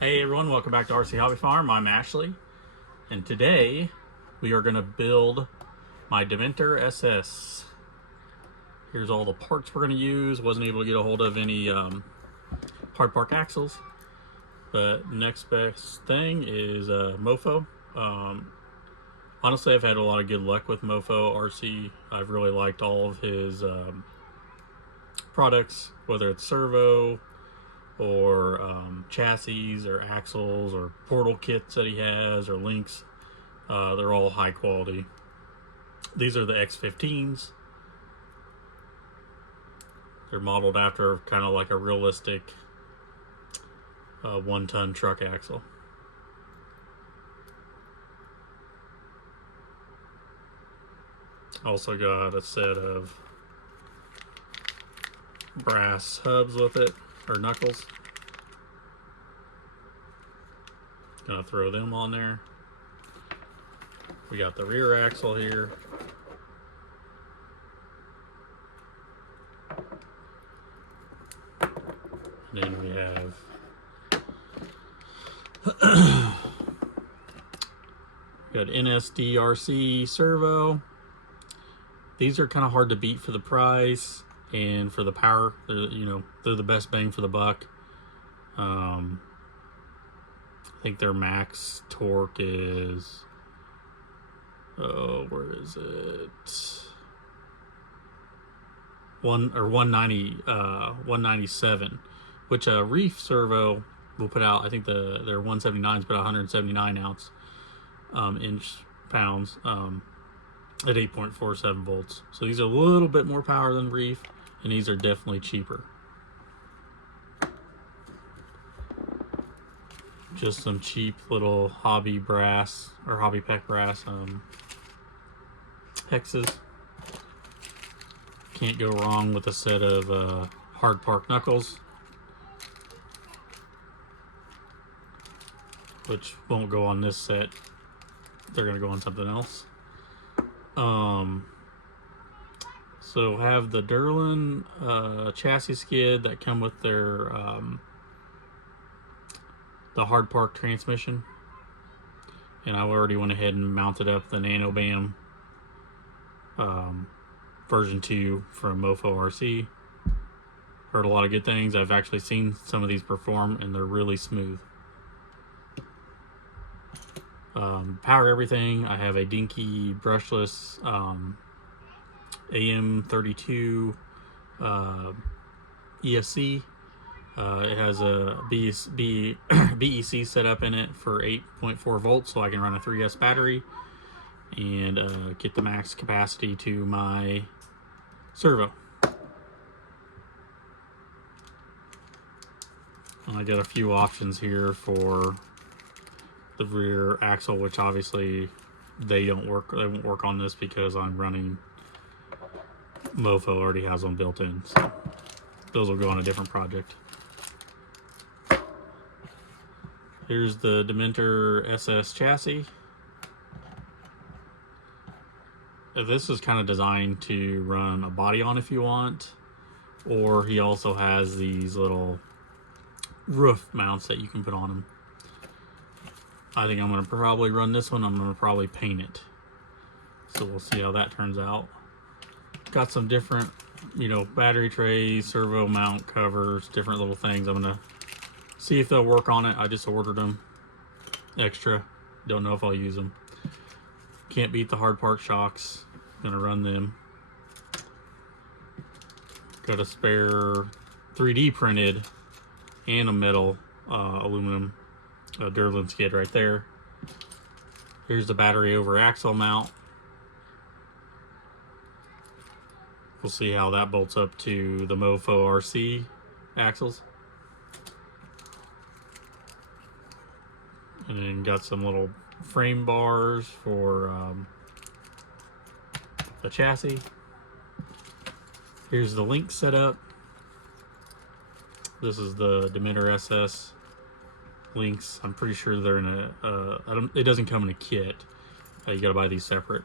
Hey everyone, welcome back to RC Hobby Farm. I'm Ashley, and today we are going to build my Dementor SS. Here's all the parts we're going to use. Wasn't able to get a hold of any hard park axles, but next best thing is Mofo. Honestly, I've had a lot of good luck with Mofo RC. I've really liked all of his products, whether it's servo or chassis or axles or portal kits that he has or links. They're all high quality. These are the X15s. They're modeled after kind of like a realistic 1-ton truck axle. Also got a set of brass hubs with it, or knuckles. Gonna throw them on there. We got the rear axle here. And then we have got NSDRC servo. These are kind of hard to beat for the price and for the power. They're the best bang for the buck. I think their max torque is, where is it? 197, which a Reef servo will put out. I think their 179s put out 179 ounce inch pounds at 8.47 volts. So these are a little bit more power than Reef, and these are definitely cheaper. Just some cheap little hobby brass or hobby pack brass hexes. Can't go wrong with a set of hard park knuckles, which won't go on this set. They're gonna go on something else. So have the Durlin chassis skid that come with their the hard park transmission, and I already went ahead and mounted up the NanoBam version 2 from Mofo RC. Heard a lot of good things. I've actually seen some of these perform, and they're really smooth. Power everything. I have a dinky brushless AM32 ESC. It has a BEC set up in it for 8.4 volts, so I can run a 3S battery and get the max capacity to my servo. And I got a few options here for the rear axle, which obviously they won't work on this because I'm running Mofo already has one built in, so those will go on a different project. Here's the Dementor SS chassis. This is kind of designed to run a body on if you want, or he also has these little roof mounts that you can put on him. I think I'm going to probably run this one. I'm going to probably paint it. So we'll see how that turns out. Got some different, battery trays, servo mount covers, different little things. I'm going to see if they'll work on it. I just ordered them extra. Don't know if I'll use them. Can't beat the hard park shocks. Gonna run them. Got a spare 3D printed and a metal aluminum Durlin skid right there. Here's the battery over axle mount. We'll see how that bolts up to the Mofo RC axles. And then got some little frame bars for the chassis. Here's the link setup. This is the Dementor SS links. I'm pretty sure they're in it doesn't come in a kit. You gotta buy these separate.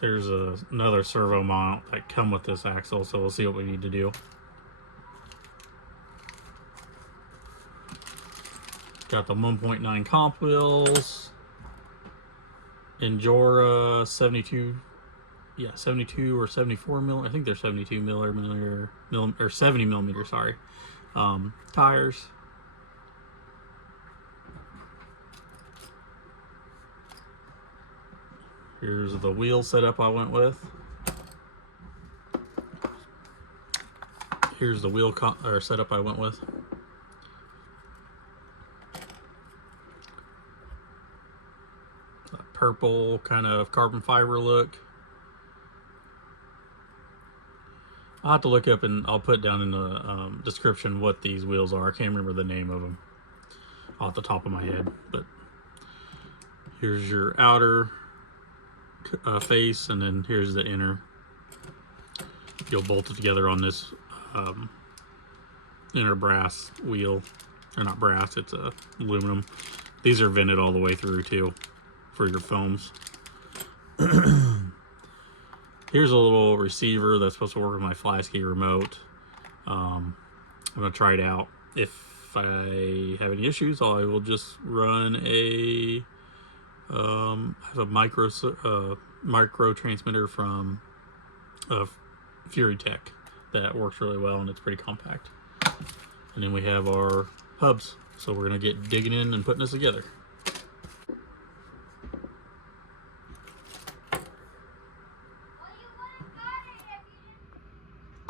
There's another servo mount that come with this axle, so we'll see what we need to do. Got the 1.9 comp wheels. Injora 72, yeah, 72 or 74 mil. I think they're 72 millimeter or 70 millimeter. Sorry, tires. Here's the wheel setup I went with. Here's the wheel setup I went with. Purple kind of carbon fiber look. I'll have to look up and I'll put down in the description what these wheels are. I can't remember the name of them off the top of my head, but here's your outer face, and then here's the inner. You'll bolt it together on this inner brass wheel, or not brass, it's aluminum. These are vented all the way through too for your foams. Here's a little receiver that's supposed to work with my fly ski remote. I'm gonna try it out. If I have any issues, I will just run a I have a micro transmitter from Fury Tech that works really well, and it's pretty compact. And then we have our hubs, so we're gonna get digging in and putting this together.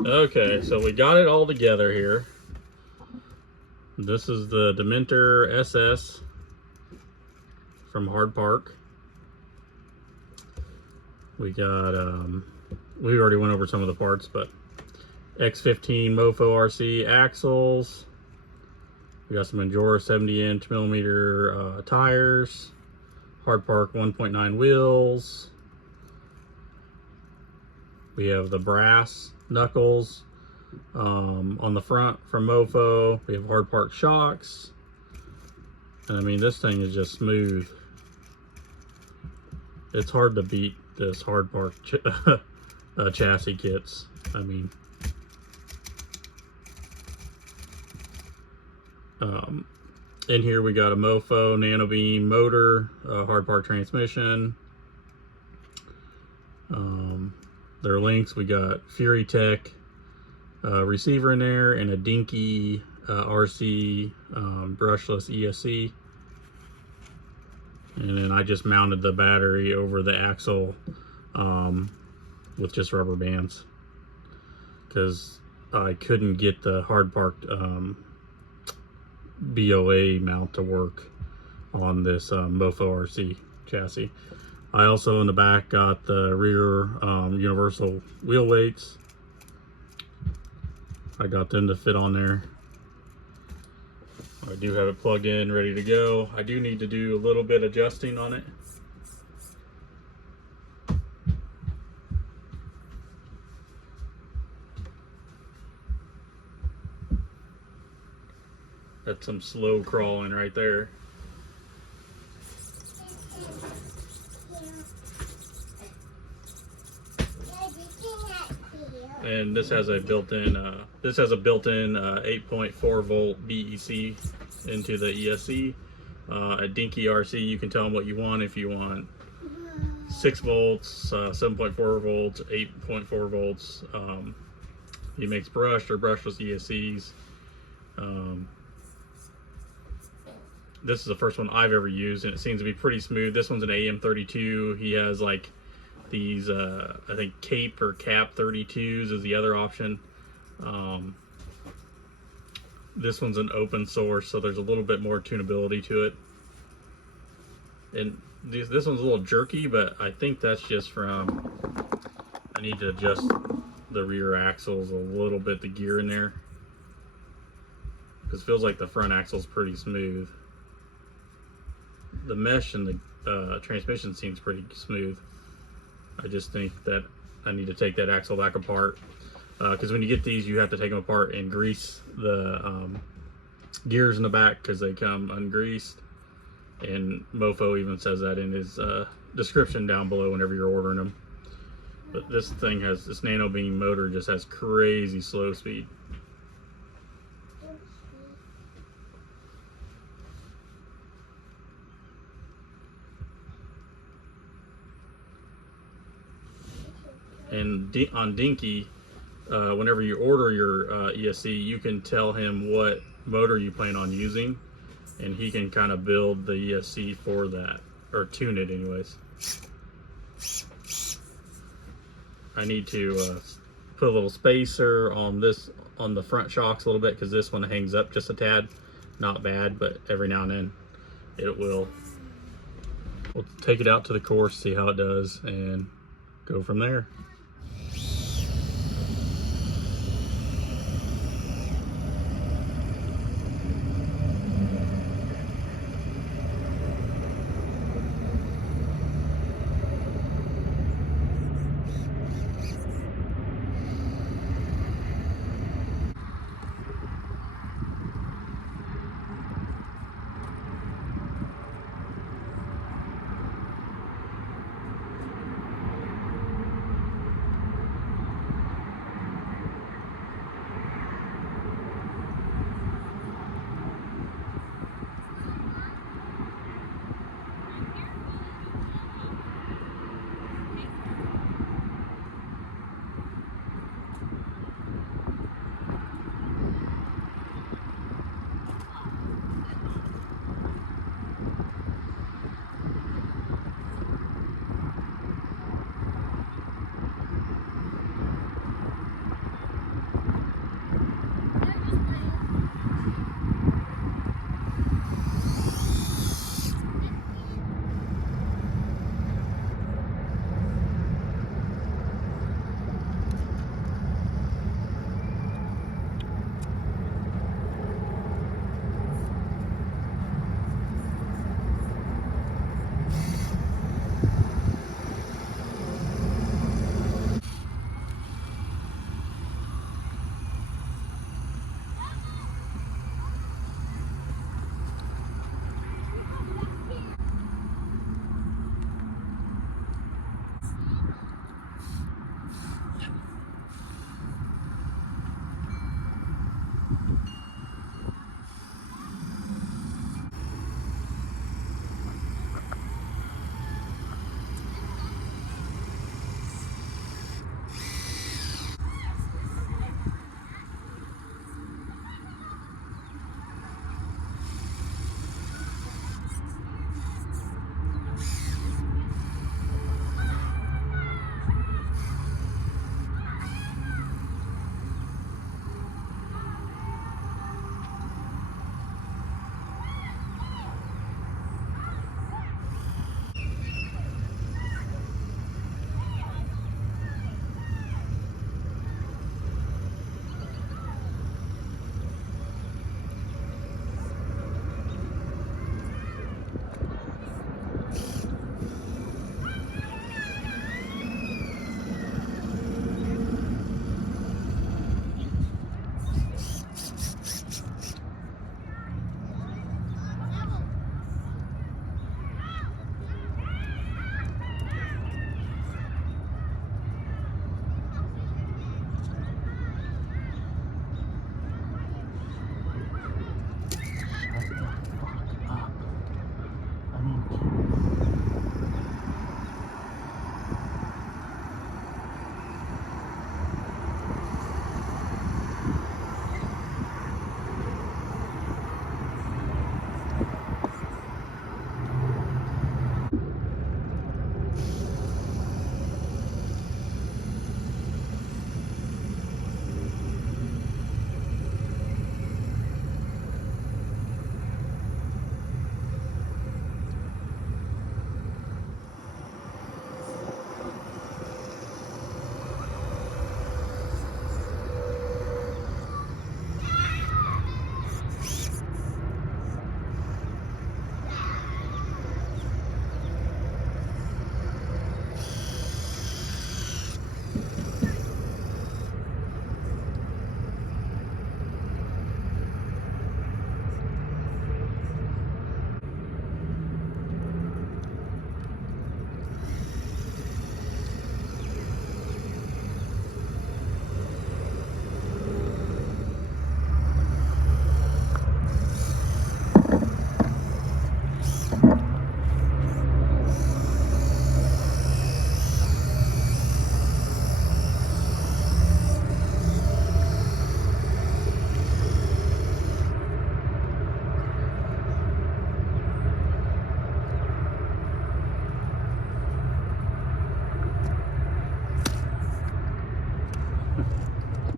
Okay, so we got it all together here. This is the Dementor SS from Hard Park. We got, we already went over some of the parts, but X15 Mofo RC axles. We got some Injora 70-inch millimeter tires. Hard Park 1.9 wheels. We have the brass knuckles on the front from Mofo. We have Hard Park shocks. And I mean, this thing is just smooth. It's hard to beat this Hard Park chassis kits. I mean, in here we got a Mofo Nano Beam motor, Hard Park transmission. Their links, we got Fury Tech receiver in there, and a Dinky RC brushless ESC. And then I just mounted the battery over the axle with just rubber bands, because I couldn't get the Hard Park BOA mount to work on this Mofo RC chassis. I also in the back got the rear universal wheel weights. I got them to fit on there. I do have it plugged in, ready to go. I do need to do a little bit adjusting on it. That's some slow crawling right there. And this has a built-in 8.4 volt BEC into the ESC. At Dinky RC, you can tell them what you want. If you want 6 volts, 7.4 volts, 8.4 volts. He makes brushed or brushless ESCs. This is the first one I've ever used, and it seems to be pretty smooth. This one's an AM32. He has like these, I think Cape or Cap 32s is the other option. This one's an open source, so there's a little bit more tunability to it. And this one's a little jerky, but I think that's just from, I need to adjust the rear axles a little bit, the gear in there, because it feels like the front axle's pretty smooth. The mesh and the transmission seems pretty smooth. I just think that I need to take that axle back apart, because when you get these, you have to take them apart and grease the gears in the back, because they come ungreased. And Mofo even says that in his description down below whenever you're ordering them. But this thing has, this Nano Beam motor just has crazy slow speed. And on Dinky, whenever you order your ESC, you can tell him what motor you plan on using, and he can kind of build the ESC for that, or tune it anyways. I need to put a little spacer on the front shocks a little bit, because this one hangs up just a tad. Not bad, but every now and then it will. We'll take it out to the course, see how it does, and go from there.